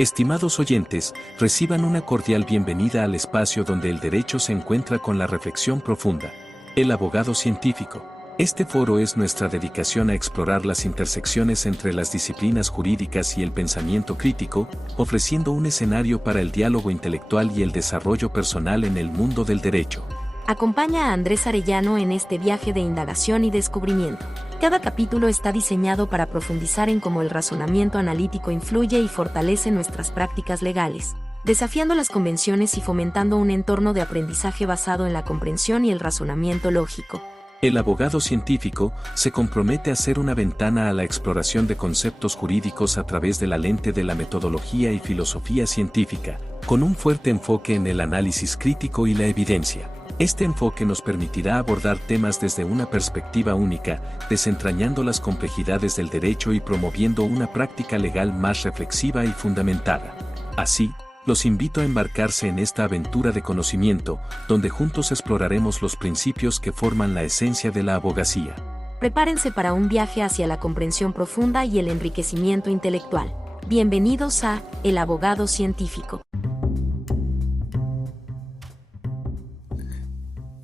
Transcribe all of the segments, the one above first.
Estimados oyentes, reciban una cordial bienvenida al espacio donde el derecho se encuentra con la reflexión profunda. El abogado científico. Este foro es nuestra dedicación a explorar las intersecciones entre las disciplinas jurídicas y el pensamiento crítico, ofreciendo un escenario para el diálogo intelectual y el desarrollo personal en el mundo del derecho. Acompaña a Andrés Arellano en este viaje de indagación y descubrimiento. Cada capítulo está diseñado para profundizar en cómo el razonamiento analítico influye y fortalece nuestras prácticas legales, desafiando las convenciones y fomentando un entorno de aprendizaje basado en la comprensión y el razonamiento lógico. El abogado científico se compromete a ser una ventana a la exploración de conceptos jurídicos a través de la lente de la metodología y filosofía científica, con un fuerte enfoque en el análisis crítico y la evidencia. Este enfoque nos permitirá abordar temas desde una perspectiva única, desentrañando las complejidades del derecho y promoviendo una práctica legal más reflexiva y fundamentada. Así, los invito a embarcarse en esta aventura de conocimiento, donde juntos exploraremos los principios que forman la esencia de la abogacía. Prepárense para un viaje hacia la comprensión profunda y el enriquecimiento intelectual. Bienvenidos a El Abogado Científico.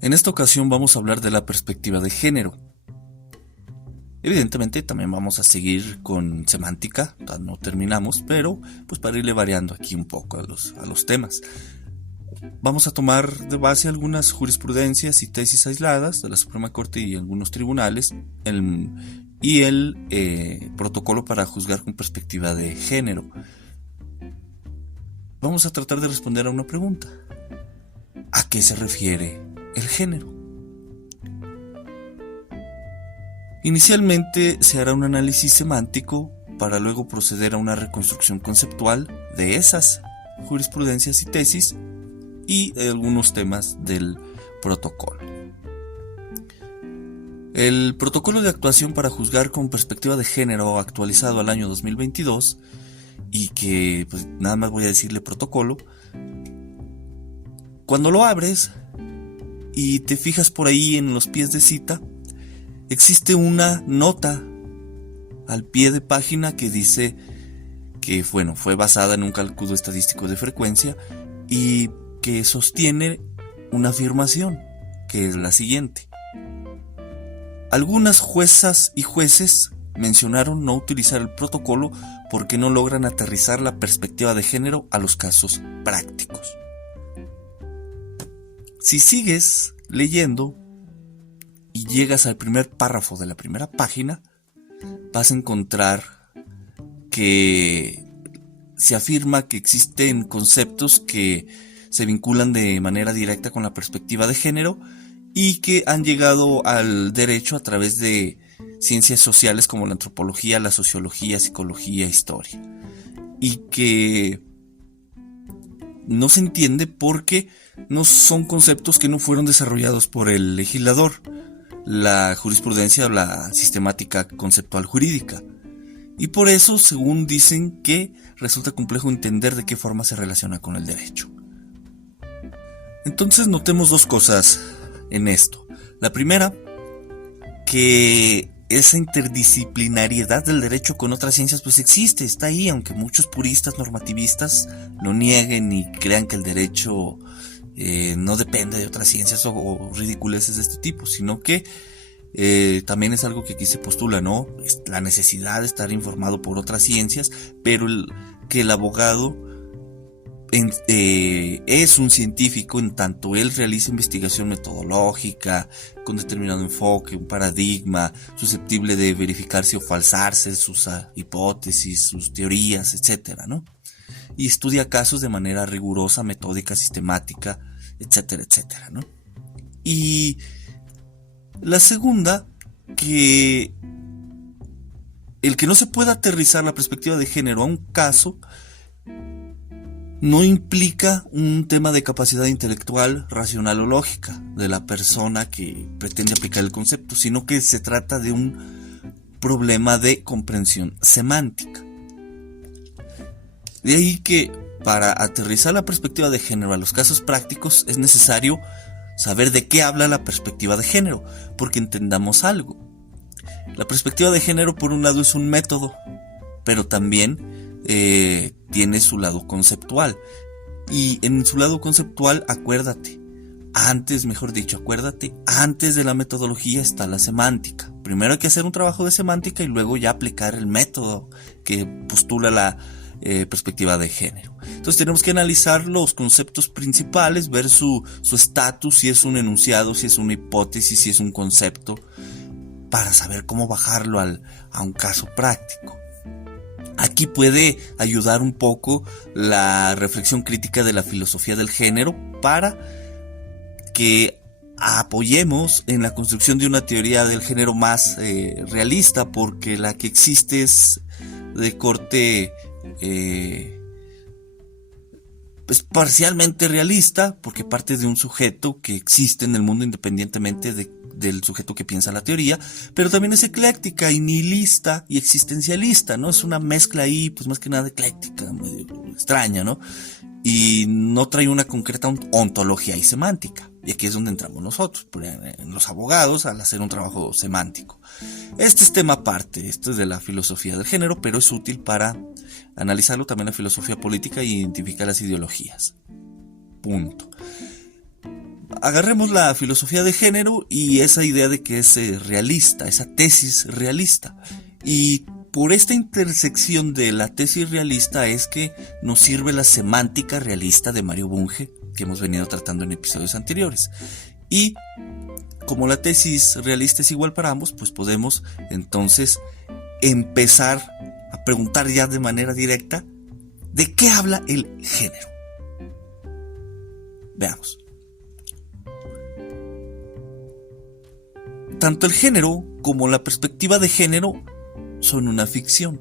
En esta ocasión vamos a hablar de la perspectiva de género. Evidentemente también vamos a seguir con semántica, no terminamos, pero pues para irle variando aquí un poco a los temas. Vamos a tomar de base algunas jurisprudencias y tesis aisladas de la Suprema Corte y algunos tribunales y el protocolo para juzgar con perspectiva de género. Vamos a tratar de responder a una pregunta. ¿A qué se refiere el género? Inicialmente se hará un análisis semántico para luego proceder a una reconstrucción conceptual de esas jurisprudencias y tesis y de algunos temas del protocolo. El protocolo de actuación para juzgar con perspectiva de género actualizado al año 2022 y que pues nada más voy a decirle protocolo. Cuando lo abres y te fijas por ahí en los pies de cita, existe una nota al pie de página que dice que fue basada en un cálculo estadístico de frecuencia y que sostiene una afirmación, que es la siguiente. Algunas juezas y jueces mencionaron no utilizar el protocolo porque no logran aterrizar la perspectiva de género a los casos prácticos. Si sigues leyendo y llegas al primer párrafo de la primera página, vas a encontrar que se afirma que existen conceptos que se vinculan de manera directa con la perspectiva de género y que han llegado al derecho a través de ciencias sociales como la antropología, la sociología, psicología, historia, y que no se entiende porque no son conceptos que no fueron desarrollados por el legislador, la jurisprudencia o la sistemática conceptual jurídica. Y por eso, según dicen, que resulta complejo entender de qué forma se relaciona con el derecho. Entonces notemos dos cosas en esto. La primera, que esa interdisciplinariedad del derecho con otras ciencias pues existe, está ahí, aunque muchos puristas normativistas lo nieguen y crean que el derecho no depende de otras ciencias o ridiculeces de este tipo, sino que también es algo que aquí se postula, ¿no? La necesidad de estar informado por otras ciencias, pero que el abogado es un científico en tanto él realiza investigación metodológica con determinado enfoque, un paradigma susceptible de verificarse o falsarse sus hipótesis, sus teorías, etcétera, ¿no? Y estudia casos de manera rigurosa, metódica, sistemática, etcétera, etcétera, ¿no? Y la segunda, que el que no se pueda aterrizar la perspectiva de género a un caso no implica un tema de capacidad intelectual, racional o lógica de la persona que pretende aplicar el concepto, sino que se trata de un problema de comprensión semántica. De ahí que para aterrizar la perspectiva de género a los casos prácticos es necesario saber de qué habla la perspectiva de género, porque entendamos algo. La perspectiva de género, por un lado, es un método, pero también tiene su lado conceptual. Y en su lado conceptual, acuérdate, antes de la metodología está la semántica. Primero hay que hacer un trabajo de semántica y luego ya aplicar el método que postula la perspectiva de género. Entonces tenemos que analizar los conceptos principales, ver su estatus, si es un enunciado, si es una hipótesis, si es un concepto, para saber cómo bajarlo a un caso práctico. Aquí puede ayudar un poco la reflexión crítica de la filosofía del género para que apoyemos en la construcción de una teoría del género más realista, porque la que existe es de corte pues parcialmente realista, porque parte de un sujeto que existe en el mundo independientemente del sujeto que piensa la teoría, pero también es ecléctica y nihilista y existencialista, ¿no? Es una mezcla ahí, pues más que nada ecléctica, medio extraña, ¿no? Y no trae una concreta ontología y semántica. Y aquí es donde entramos nosotros, los abogados, al hacer un trabajo semántico. Este es tema aparte, esto es de la filosofía del género, pero es útil para analizarlo también la filosofía política e identificar las ideologías. Punto. Agarremos la filosofía de género y esa idea de que es realista, esa tesis realista. Y por esta intersección de la tesis realista es que nos sirve la semántica realista de Mario Bunge, que hemos venido tratando en episodios anteriores. Y como la tesis realista es igual para ambos, pues podemos entonces empezar a preguntar ya de manera directa ¿de qué habla el género? Veamos. Tanto el género como la perspectiva de género son una ficción.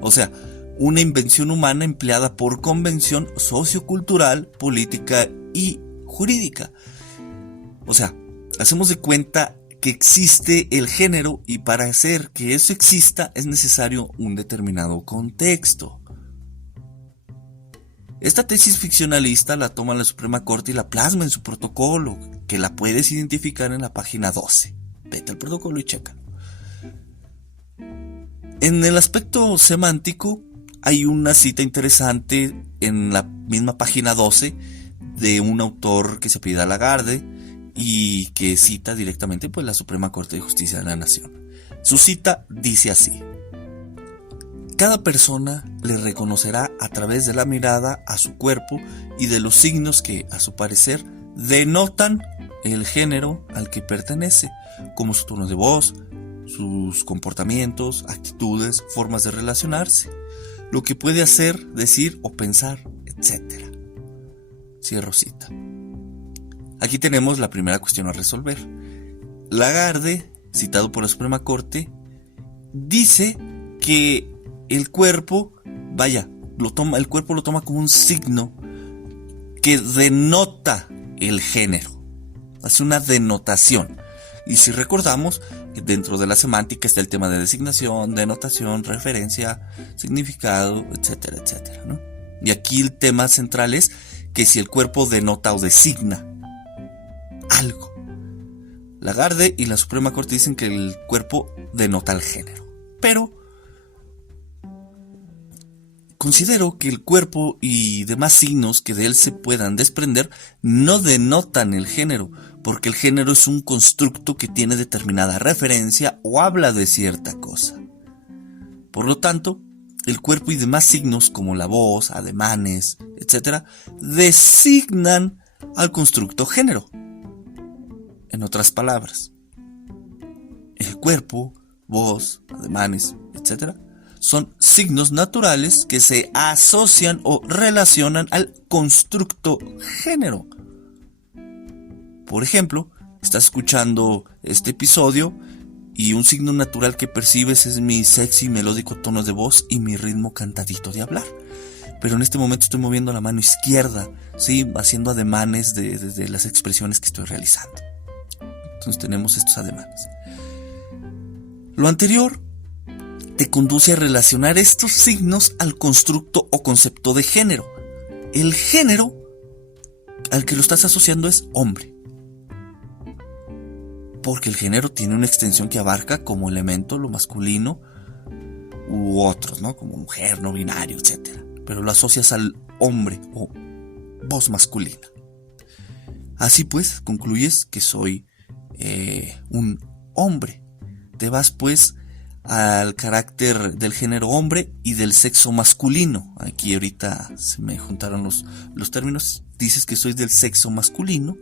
O sea, una invención humana empleada por convención sociocultural, política y jurídica. O sea, hacemos de cuenta que existe el género y para hacer que eso exista es necesario un determinado contexto. Esta tesis ficcionalista la toma la Suprema Corte y la plasma en su protocolo, que la puedes identificar en la página 12. Vete al protocolo y chécalo. En el aspecto semántico, hay una cita interesante en la misma página 12 de un autor que se apellida Lagarde y que cita directamente pues la Suprema Corte de Justicia de la Nación. Su cita dice así: cada persona le reconocerá a través de la mirada a su cuerpo y de los signos que, a su parecer, denotan el género al que pertenece, como su tono de voz, sus comportamientos, actitudes, formas de relacionarse, lo que puede hacer, decir o pensar, etc. Cierro cita. Aquí tenemos la primera cuestión a resolver. Lagarde, citado por la Suprema Corte, dice que el cuerpo, el cuerpo lo toma como un signo que denota el género. Hace una denotación. Y si recordamos, dentro de la semántica está el tema de designación, denotación, referencia, significado, etcétera, etcétera, ¿no? Y aquí el tema central es que si el cuerpo denota o designa algo. Lagarde y la Suprema Corte dicen que el cuerpo denota el género. Pero considero que el cuerpo y demás signos que de él se puedan desprender no denotan el género, porque el género es un constructo que tiene determinada referencia o habla de cierta cosa. Por lo tanto, el cuerpo y demás signos como la voz, ademanes, etc., designan al constructo género. En otras palabras, el cuerpo, voz, ademanes, etc., son signos naturales que se asocian o relacionan al constructo género. Por ejemplo, estás escuchando este episodio y un signo natural que percibes es mi sexy y melódico tono de voz y mi ritmo cantadito de hablar. Pero en este momento estoy moviendo la mano izquierda, ¿sí? Haciendo ademanes de las expresiones que estoy realizando. Entonces tenemos estos ademanes. Lo anterior te conduce a relacionar estos signos al constructo o concepto de género. El género al que lo estás asociando es hombre, porque el género tiene una extensión que abarca como elemento lo masculino u otros, ¿no? Como mujer, no binario, etc. Pero lo asocias al hombre o voz masculina. Así pues, concluyes que soy un hombre. Te vas pues al carácter del género hombre y del sexo masculino. Aquí ahorita se me juntaron los términos. Dices que soy del sexo masculino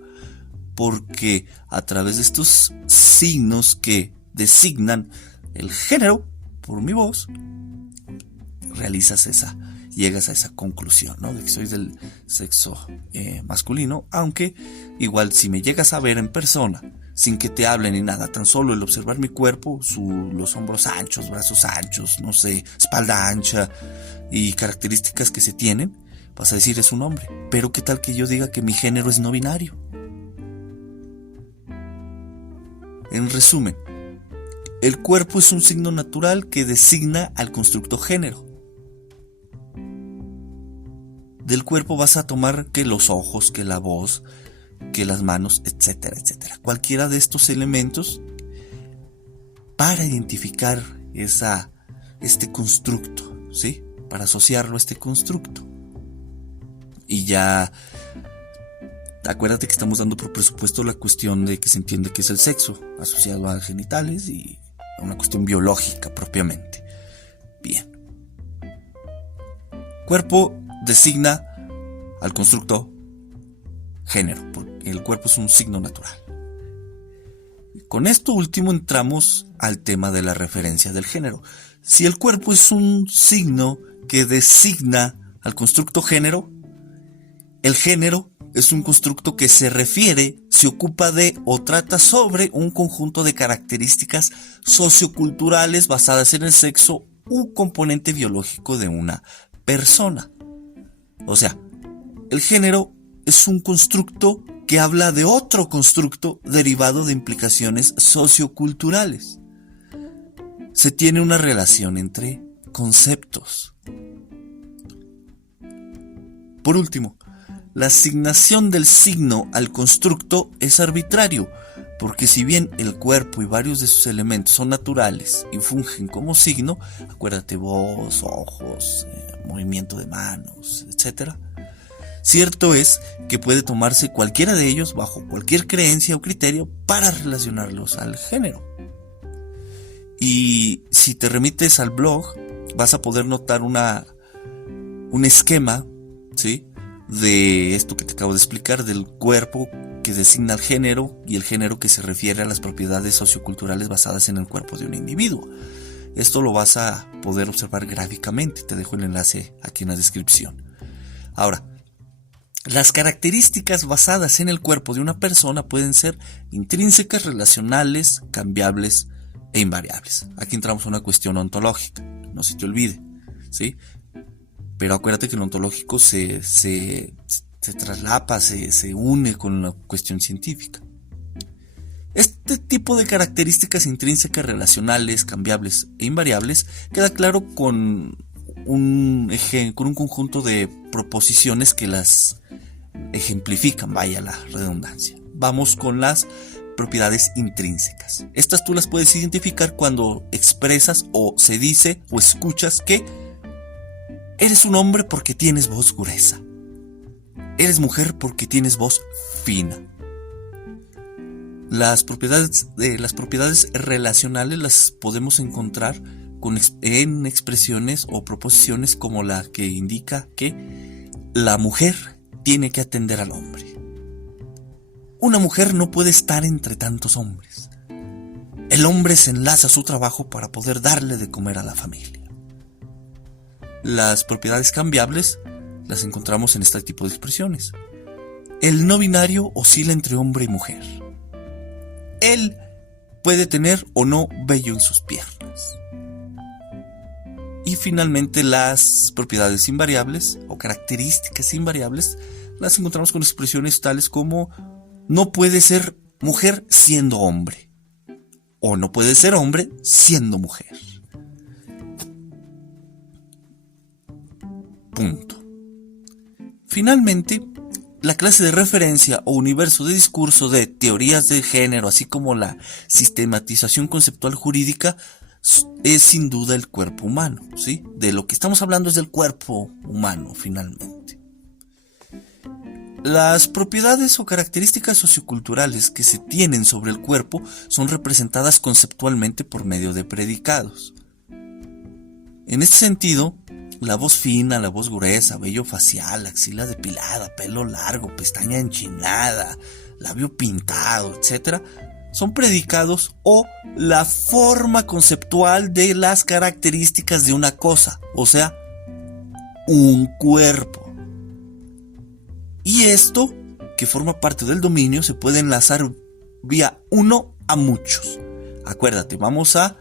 porque a través de estos signos que designan el género por mi voz, llegas a esa conclusión, ¿no? De que soy del sexo masculino, aunque igual si me llegas a ver en persona, sin que te hable ni nada, tan solo el observar mi cuerpo, los hombros anchos, brazos anchos, no sé, espalda ancha y características que se tienen, vas a decir es un hombre. Pero qué tal que yo diga que mi género es no binario. En resumen, el cuerpo es un signo natural que designa al constructo género. Del cuerpo vas a tomar que los ojos, que la voz, que las manos, etcétera, etcétera. Cualquiera de estos elementos para identificar este constructo, ¿sí? Para asociarlo a este constructo. Y ya, acuérdate que estamos dando por presupuesto la cuestión de que se entiende que es el sexo, asociado a genitales y a una cuestión biológica propiamente. Bien. Cuerpo designa al constructo género, porque el cuerpo es un signo natural. Con esto último entramos al tema de la referencia del género. Si el cuerpo es un signo que designa al constructo género, el género es un constructo que se ocupa de o trata sobre un conjunto de características socioculturales basadas en el sexo u componente biológico de una persona. O sea, el género es un constructo que habla de otro constructo derivado de implicaciones socioculturales. Se tiene una relación entre conceptos. Por último, la asignación del signo al constructo es arbitrario, porque si bien el cuerpo y varios de sus elementos son naturales y fungen como signo, acuérdate, voz, ojos, movimiento de manos, etc. Cierto es que puede tomarse cualquiera de ellos bajo cualquier creencia o criterio para relacionarlos al género. Y si te remites al blog, vas a poder notar un esquema, ¿sí?, de esto que te acabo de explicar, del cuerpo que designa al género y el género que se refiere a las propiedades socioculturales basadas en el cuerpo de un individuo. Esto lo vas a poder observar gráficamente, te dejo el enlace aquí en la descripción. Ahora, las características basadas en el cuerpo de una persona pueden ser intrínsecas, relacionales, cambiables e invariables. Aquí entramos a una cuestión ontológica, no se te olvide, ¿sí? Pero acuérdate que el ontológico se traslapa, se une con la cuestión científica. Este tipo de características intrínsecas, relacionales, cambiables e invariables queda claro con un conjunto de proposiciones que las ejemplifican, vaya la redundancia. Vamos con las propiedades intrínsecas. Estas tú las puedes identificar cuando expresas o se dice o escuchas que eres un hombre porque tienes voz gruesa. Eres mujer porque tienes voz fina. Las propiedades relacionales las podemos encontrar en expresiones o proposiciones como la que indica que la mujer tiene que atender al hombre. Una mujer no puede estar entre tantos hombres. El hombre se enlaza a su trabajo para poder darle de comer a la familia. Las propiedades cambiables las encontramos en este tipo de expresiones. El no binario oscila entre hombre y mujer. Él puede tener o no vello en sus piernas. Y finalmente las propiedades invariables o características invariables las encontramos con expresiones tales como no puede ser mujer siendo hombre o no puede ser hombre siendo mujer. Punto. Finalmente, la clase de referencia o universo de discurso de teorías de género, así como la sistematización conceptual jurídica, es sin duda el cuerpo humano, ¿sí? De lo que estamos hablando es del cuerpo humano, finalmente. Las propiedades o características socioculturales que se tienen sobre el cuerpo son representadas conceptualmente por medio de predicados. En este sentido, la voz fina, la voz gruesa, vello facial, axila depilada, pelo largo, pestaña enchinada, labio pintado, etc., son predicados o la forma conceptual de las características de una cosa, o sea, un cuerpo. Y esto, que forma parte del dominio, se puede enlazar vía uno a muchos. Acuérdate, vamos a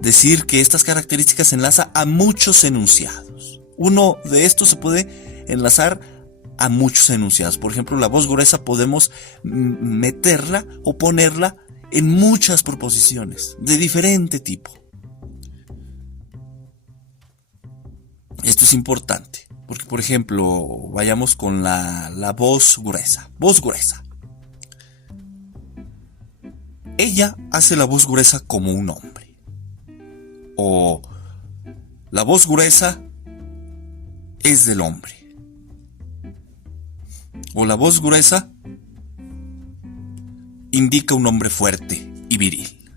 decir que estas características se enlazan a muchos enunciados. Uno de estos se puede enlazar a muchos enunciados. Por ejemplo, la voz gruesa podemos meterla o ponerla en muchas proposiciones de diferente tipo. Esto es importante, porque por ejemplo, vayamos con la voz gruesa. Voz gruesa. Ella hace la voz gruesa como un hombre. O la voz gruesa es del hombre. O la voz gruesa indica un hombre fuerte y viril.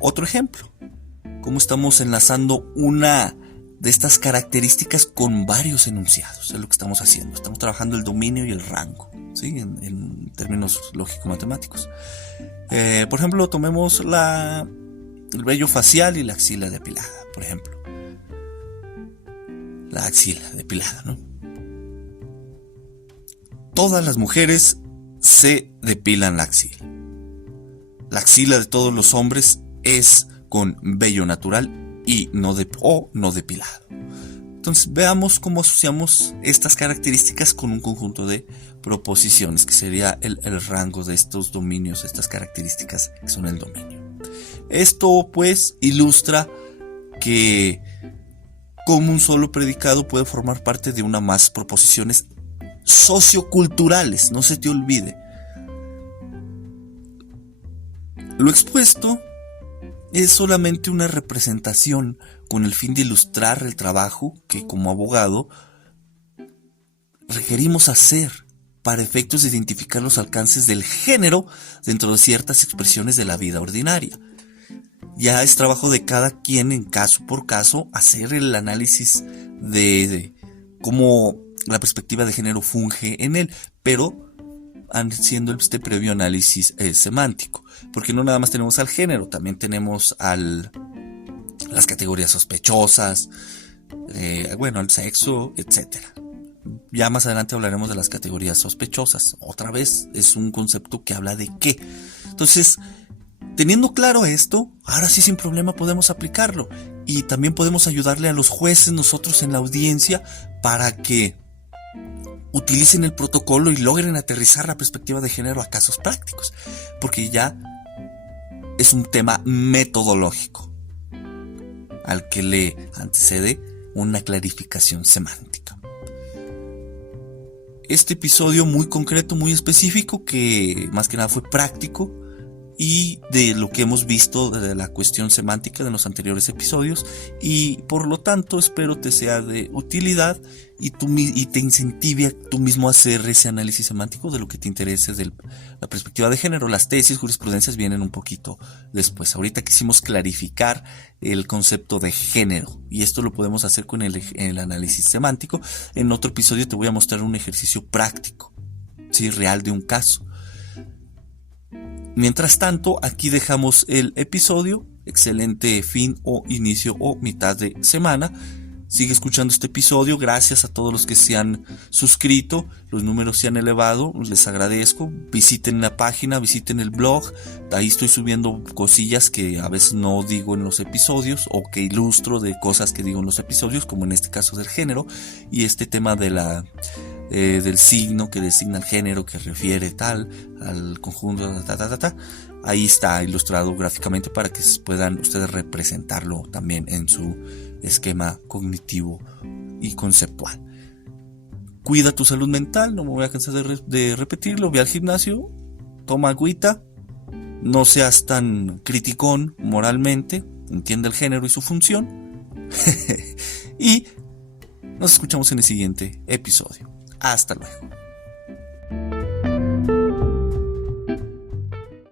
Otro ejemplo, cómo estamos enlazando una de estas características con varios enunciados. Es lo que estamos haciendo. Estamos trabajando el dominio y el rango, ¿sí? En términos lógico-matemáticos. Por ejemplo, tomemos el vello facial y la axila depilada, por ejemplo. La axila depilada, ¿no? Todas las mujeres se depilan la axila. La axila de todos los hombres es con vello natural y no depilado. Entonces veamos cómo asociamos estas características con un conjunto de proposiciones, que sería el rango de estos dominios, estas características que son el dominio. Esto pues ilustra que como un solo predicado puede formar parte de una o más proposiciones socioculturales, no se te olvide. Lo expuesto es solamente una representación con el fin de ilustrar el trabajo que como abogado requerimos hacer para efectos de identificar los alcances del género dentro de ciertas expresiones de la vida ordinaria. Ya es trabajo de cada quien en caso por caso hacer el análisis de cómo la perspectiva de género funge en él, pero haciendo este previo análisis semántico, porque no nada más tenemos al género, también tenemos las categorías sospechosas, al sexo, etc. Ya más adelante hablaremos de las categorías sospechosas. Otra vez es un concepto que habla de qué. Entonces, teniendo claro esto, ahora sí sin problema podemos aplicarlo. Y también podemos ayudarle a los jueces nosotros en la audiencia para que utilicen el protocolo y logren aterrizar la perspectiva de género a casos prácticos. Porque ya es un tema metodológico al que le antecede una clarificación semántica. Este episodio muy concreto, muy específico, que más que nada fue práctico, y de lo que hemos visto de la cuestión semántica de los anteriores episodios, y por lo tanto espero te sea de utilidad y te incentive a tú mismo a hacer ese análisis semántico de lo que te interese de la perspectiva de género. Las tesis, jurisprudencias vienen un poquito después. Ahorita quisimos clarificar el concepto de género y esto lo podemos hacer con el análisis semántico. En otro episodio te voy a mostrar un ejercicio práctico, ¿sí? Real de un caso. Mientras tanto, aquí dejamos el episodio. Excelente fin o inicio o mitad de semana. Sigue escuchando este episodio. Gracias a todos los que se han suscrito. Los números se han elevado. Les agradezco. Visiten la página, visiten el blog. Ahí estoy subiendo cosillas que a veces no digo en los episodios o que ilustro de cosas que digo en los episodios, como en este caso del género y este tema de del signo que designa el género, que refiere al conjunto, ahí está ilustrado gráficamente para que puedan ustedes representarlo también en su esquema cognitivo y conceptual. Cuida tu salud mental, no me voy a cansar de repetirlo. Ve al gimnasio, toma agüita no seas tan criticón moralmente, entiende el género y su función. Y nos escuchamos en el siguiente episodio. Hasta luego.